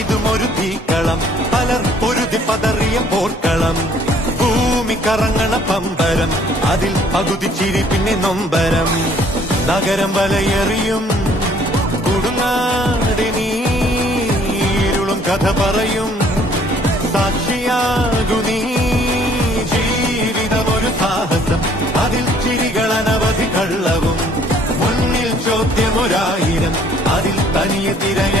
ഇതുമൊരു തീക്കളം, പലർ പൊരുതി പതറിയ പോർക്കളം. ഭൂമി കറങ്ങണ പമ്പരം, അതിൽ പകുതി ചിരി പിന്നെ നൊമ്പരം. നഗരം വലയെറിയും കുടുങ്ങാതെ നീരുളും കഥ പറയും. സാക്ഷിയാകു നീ, ജീവിതമൊരു സാഹസം, അതിൽ ചിരികൾ അനവധി കള്ളവും. മുന്നിൽ ചോദ്യമൊരായിരം, അതിൽ തനിയെ തിരയും